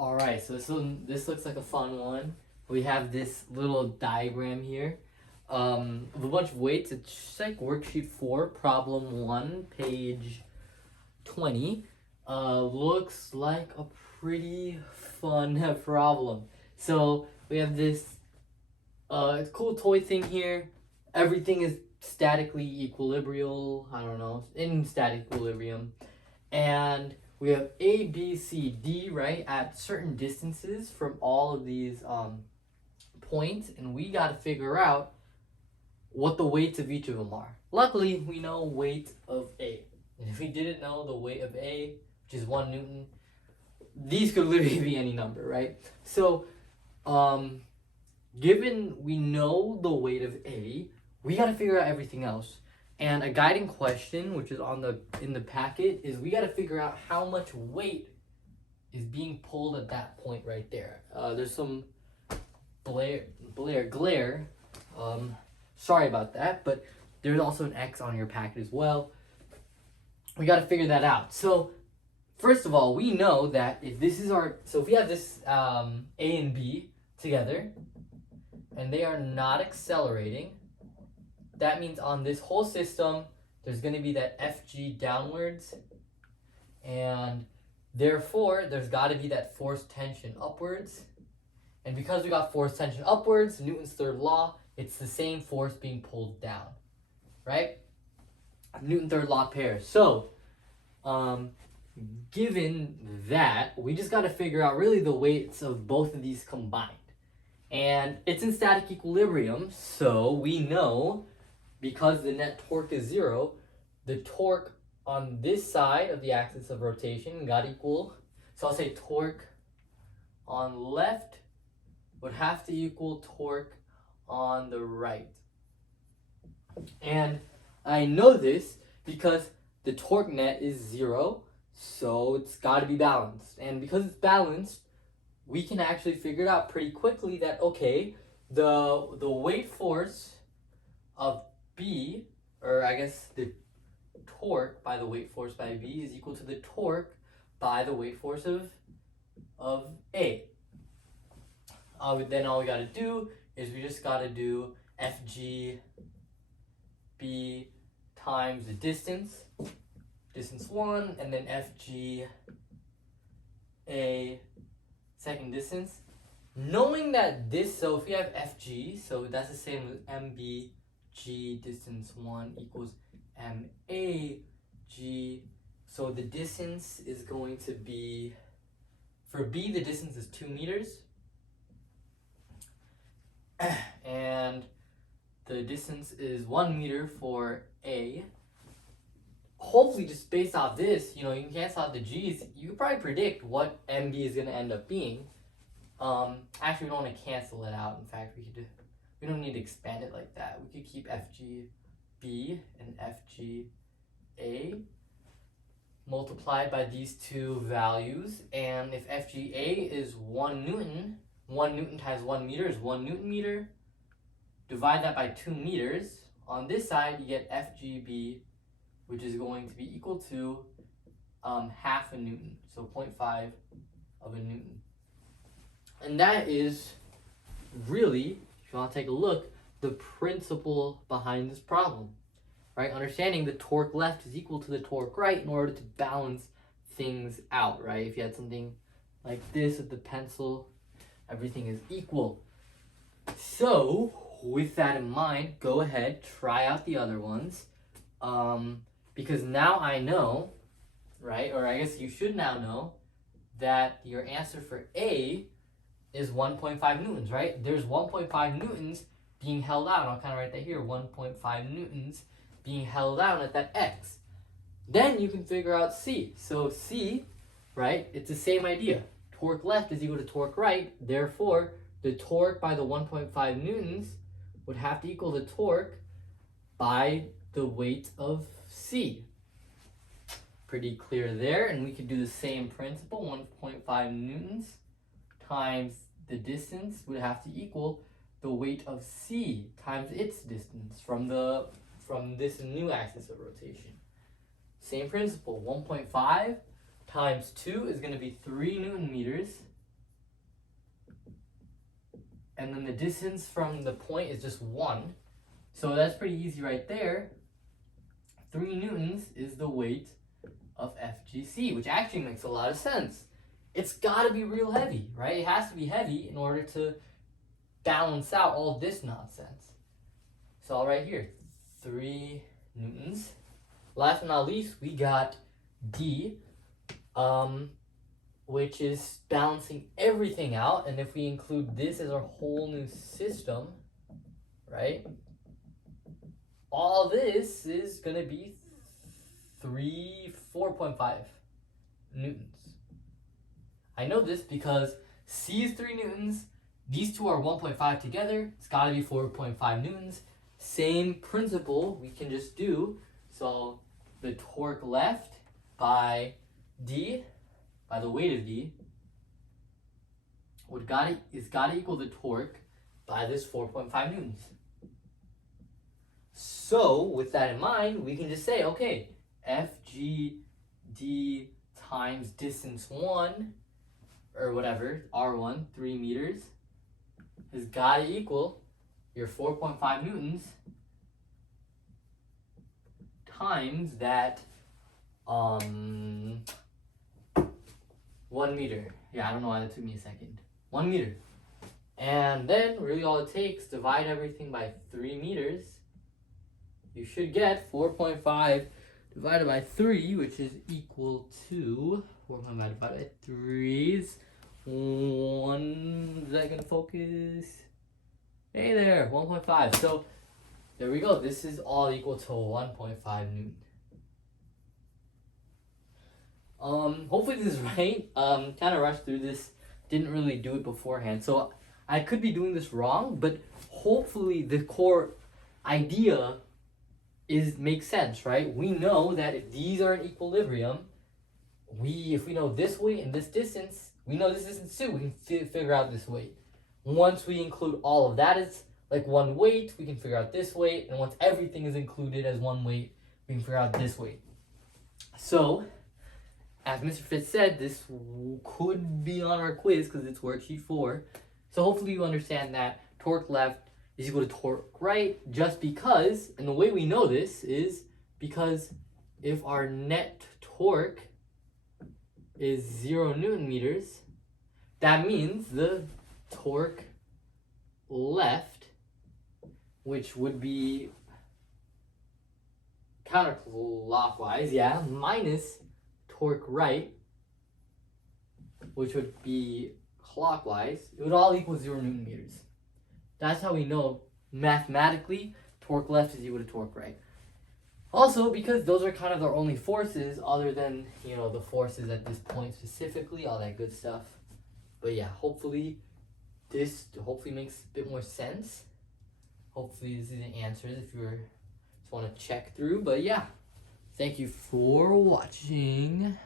All right, so this looks like a fun one. We have this little diagram here of a bunch of weights. It's just like worksheet 4, problem 1, page 20. Looks like a pretty fun problem. So we have this cool toy thing here. Everything is statically equilibrial. I don't know, in static equilibrium. And we have A, B, C, D, right, at certain distances from all of these points, and we got to figure out what the weights of each of them are. Luckily, we know weight of A. And if we didn't know the weight of A, which is 1 Newton, these could literally be any number, right? So, given we know the weight of A, we got to figure out everything else. And a guiding question, which is in the packet, is we got to figure out how much weight is being pulled at that point right there. There's some glare. Sorry about that, but there's also an X on your packet as well. We got to figure that out. So first of all, we know that if we have this A and B together, and they are not accelerating, that means on this whole system, there's going to be that Fg downwards, and therefore, there's got to be that force tension upwards. And because we got force tension upwards, Newton's third law, it's the same force being pulled down, right? Newton third law pairs. So, given that, we just got to figure out really the weights of both of these combined. And it's in static equilibrium, so we know, because the net torque is 0, the torque on this side of the axis of rotation got equal. So I'll say torque on left would have to equal torque on the right. And I know this because the torque net is 0, so it's got to be balanced. And because it's balanced, we can actually figure it out pretty quickly that, okay, the weight force of B, or I guess the torque by the weight force by B, is equal to the torque by the weight force of A. Then all we got to do is we just got to do Fg B times the distance 1, and then Fg A second distance. Knowing that this, so if we have Fg, so that's the same as MB G distance 1 equals MAG. So the distance is going to be, for B, the distance is 2 meters. And the distance is 1 meter for A. Hopefully, just based off this, you can cancel out the G's. You could probably predict what MB is going to end up being. Actually, we don't want to cancel it out. In fact, we don't need to expand it like that. We could keep FGB and FGA multiplied by these two values. And if FGA is 1 Newton, 1 Newton times 1 meter is 1 Newton meter. Divide that by 2 meters. On this side, you get FGB, which is going to be equal to half a Newton. So 0.5 of a Newton. And that is really, if you want to take a look, the principle behind this problem, right? Understanding the torque left is equal to the torque right in order to balance things out, right? If you had something like this with the pencil, everything is equal. So, with that in mind, go ahead, try out the other ones, because now I know, right, or I guess you should now know, that your answer for A is 1.5 newtons, right? There's 1.5 newtons being held out. I'll kind of write that here, 1.5 newtons being held out at that X. Then you can figure out C. So C, right, it's the same idea. Torque left is equal to torque right. Therefore, the torque by the 1.5 newtons would have to equal the torque by the weight of C. Pretty clear there. And we could do the same principle, 1.5 newtons times the distance would have to equal the weight of C times its distance from this new axis of rotation. Same principle, 1.5 times 2 is going to be 3 Newton meters and then the distance from the point is just 1. So that's pretty easy right there. 3 newtons is the weight of FGC, which actually makes a lot of sense. It's got to be real heavy, right? It has to be heavy in order to balance out all this nonsense. So I'll write here 3 newtons. Last but not least, we got D, which is balancing everything out. And if we include this as our whole new system, right? All this is going to be 4.5 newtons. I know this because C is 3 newtons. These two are 1.5 together. It's got to be 4.5 newtons. Same principle we can just do. So the torque left by D, by the weight of D, is got to equal the torque by this 4.5 newtons. So with that in mind, we can just say, okay, FGD times distance 1, or whatever, R1, 3 meters, has got to equal your 4.5 newtons times that 1 meter. Yeah, I don't know why that took me a second. 1 meter. And then really all it takes, divide everything by 3 meters. You should get 4.5 divided by 3, which is equal to 4.5 divided by 3 is 1. Is that going to focus? Hey there, 1.5. So there we go. This is all equal to 1.5 newton. Hopefully this is right. Kind of rushed through this. Didn't really do it beforehand. So I could be doing this wrong, but hopefully the core idea makes sense, right? We know that if these are in equilibrium, if we know this weight and this distance, we know this distance too. We can figure out this weight. Once we include all of that as like one weight, we can figure out this weight, and once everything is included as one weight, we can figure out this weight. So, as Mr. Fitz said, this could be on our quiz because it's worksheet 4. So hopefully you understand that torque left is equal to torque right, just because, and the way we know this is because if our net torque is 0 newton meters, that means the torque left, which would be counterclockwise, yeah, minus torque right, which would be clockwise, it would all equal 0 newton meters. That's how we know mathematically torque left is equal to torque right. Also, because those are kind of our only forces other than, the forces at this point specifically, all that good stuff. But yeah, hopefully this makes a bit more sense. Hopefully this isn't answers if you just want to check through. But yeah, thank you for watching.